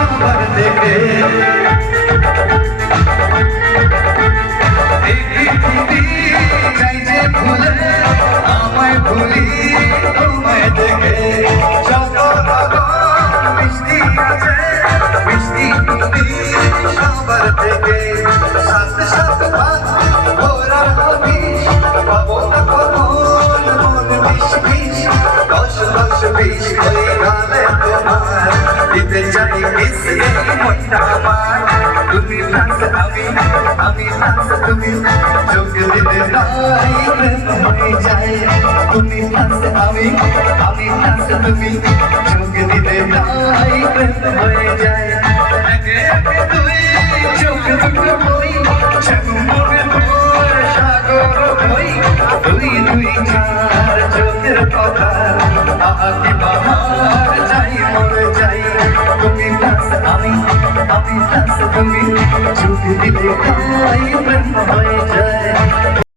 সবার থেকে ভুলি তোমায় দেখে যত রকম মিষ্টি আছে মিষ্টি তুমি সবার থেকে সাথে সাথে ওরা হবিস পাবো না কখন মন বিষ বিষ দশ দশ বিষ হয়ে গেলে তোমার দিতে চাই কিস মনটা আমার তুমি প্লাস আমি প্লাস তুমি যোগ দিতে নাই প্রেম হয়ে যায় তুমি প্লাস আমি প্লাস তুমি যোগ দিতে নাই প্রেম হয়ে যায় একে একে তুই চোখ দুটো বই মনে মোর সাগর বই দুই দুই চার চোখের কথা আহাকে বাহার যাই মরে যাই তুমি প্লাস আমি প্লাস তুমি যোগ দিতে নাই প্রেম হয়ে যায়।